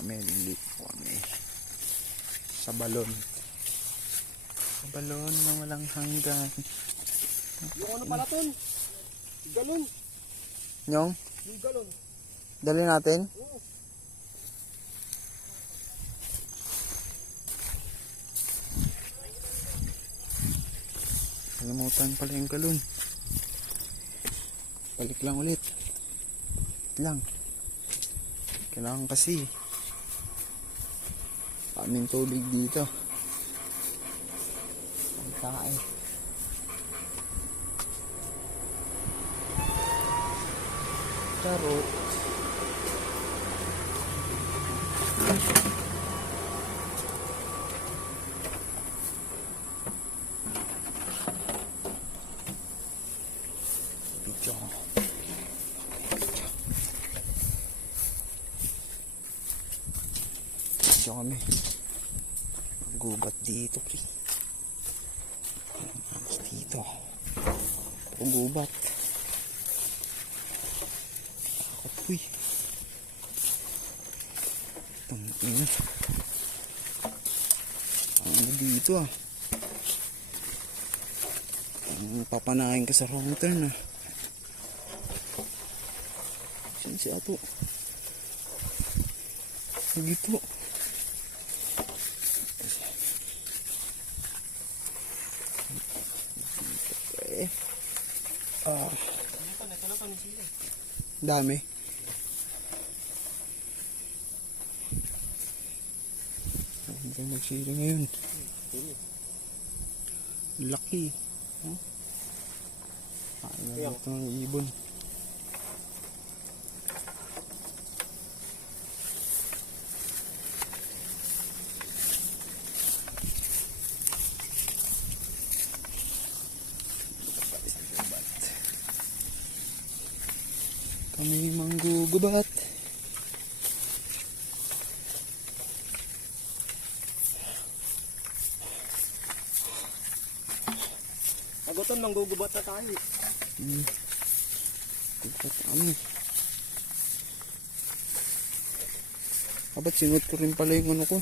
Liligo kami sa balon. Sa balon na walang hanggan. Yung ano pala ton? Galon. Yung? Yung galon. Dali natin? Oo. Kalimutan pala yung galon. Balik lang ulit. Lang. Kailangan kasi kaming tubig dito. Ang tae. Charot. Video. Video kami. Gubat dito. Dito. Gubat. Uy. Tangin. Ano dito ah. Papanain ka sa wrong turn ah. Saan si Ato? Dito. Dami. Hindi magsili ngayon. Laki. Huh? Ano ito ng ibon. Kami manggugubat. Agoton, manggugubat na tayo. Gubat kami. Abat sinuot ko rin pala yung ano ko.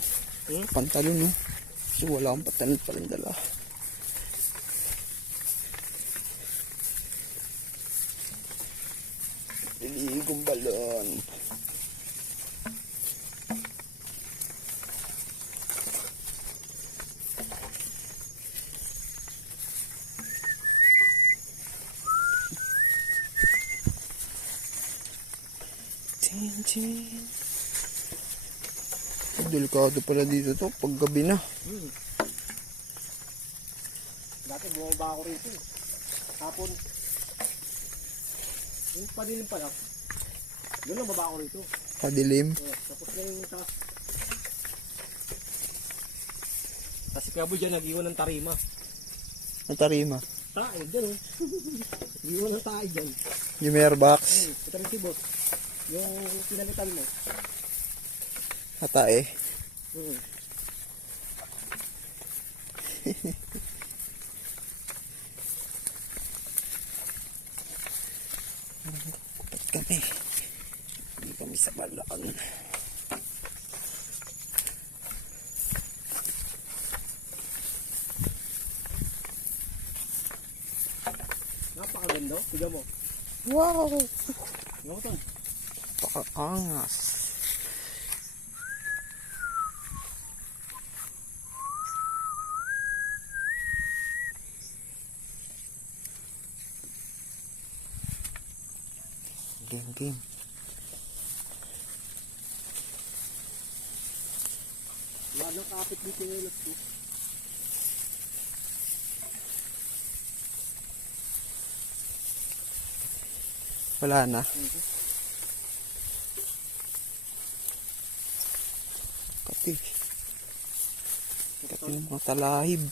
Pantalon no. So wala akong pantalon palang dala. Liligong balon. Chin. Delikado pala dito to pag gabi na. Dati bumaba ako rito. Hapon. Yung padilim pa lang. Doon lang baba ako rito. Padilim. Tapos na yung taas. Kasi kaya dyan nag-iwan ng tarima. Ang tarima. Tae, dyan eh. Nag-iwan ng tae dyan. Yung airbox. Ito rin si boss. Yung pinalitan mo. Hatae. Kupat kami. Hindi kami sa balon. Napakaganda. Tiga mo. Wow! Ano ito? Pakaangas. Game. Wala nang kapit dito yung ulos ko. Wala na. Kati ng mga talahib.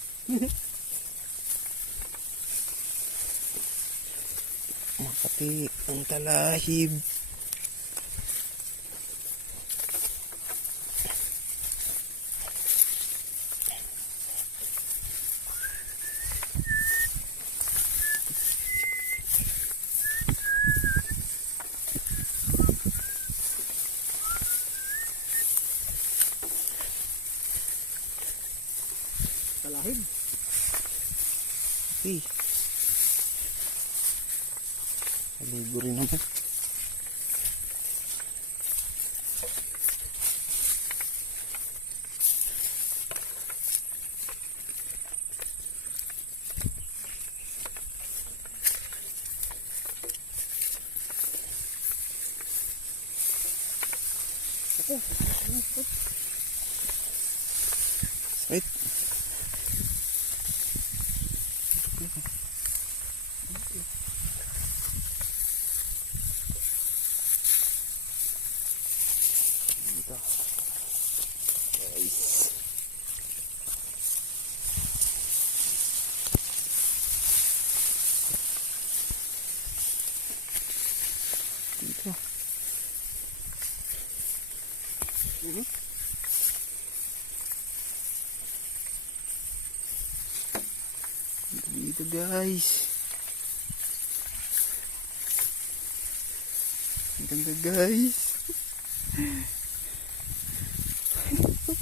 Makati ang talahib. Kalahib. Okay. Maligo rin naman. Wait. Dito. Guys. Dito. Dito guys. Ang ganda guys.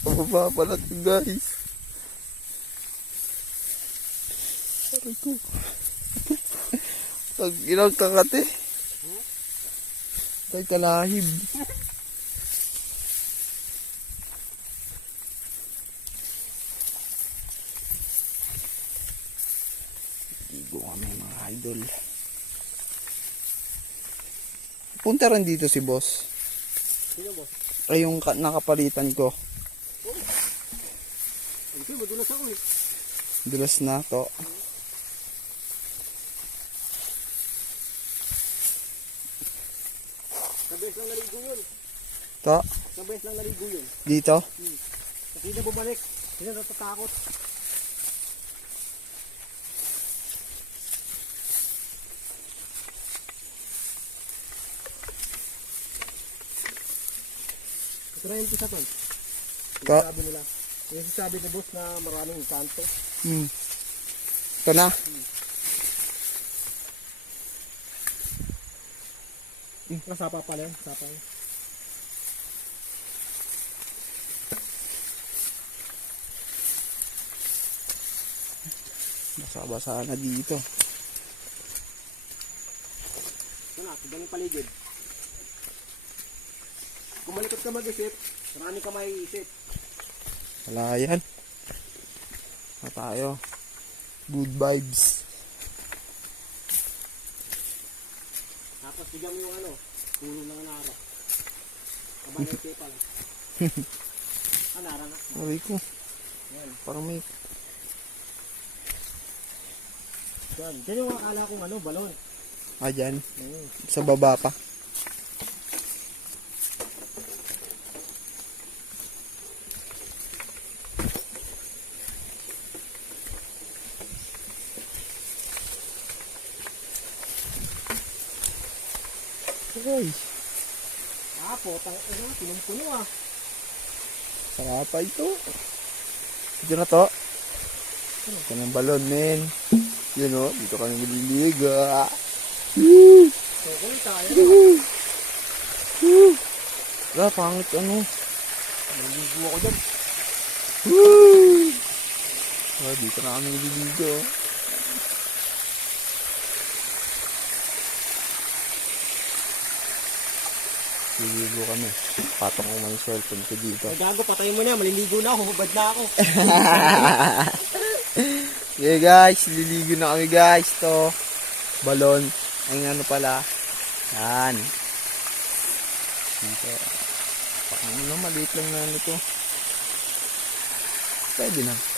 Pababa pala ito guys. Sabi ko. Pag ilang kakate. Tay kalahib. Ligo kami mga idol. Punta rin dito si boss. Sino boss? Ay yung nakapalitan ko. Hindi, madulas ako eh. Dulas na to. Sabes lang naligo yun. To. Sabes lang naligo yun. Dito. Kasi na bumalik. Hindi na natatakot. Ito na yung pisa to. To. Sabi nila. Yung sabi ni boss na maraming kanto. Ito na. Nasapa pala yun. Sapa yun. Basa-basa na dito. Ito na, ito yung paligid. Kung malikot ka mag-isip, marami ka maiisip. Wala yan. Na tayo. Good vibes. Tapos bigyan mo yung ano, puno ng nara. Kabay ng kepal. Nara na. Sabi ko. Yan. Parang may... Yan. Yan yung akala kong ano, balon. Ah, dyan. Sa baba pa. Guys, Potang ina, pinumpuno ah. sarap pa ito. Ito na to. Ito ng balon, men. Yun o, dito kami maliliga. Okay, tayo. Wala, pangit ano. Naligo ako dyan. Ah, dito na kami maliliga. Liligo kami. Patong ko yung cellphone ko dito. Ay gago, patayin mo niya. Maliligo na ako. Hubad na ako. Okay guys, liligo na kami guys. To balon. Ay ano pala. Yan. Dito. Pakang maliit lang na ano to. Pwede na.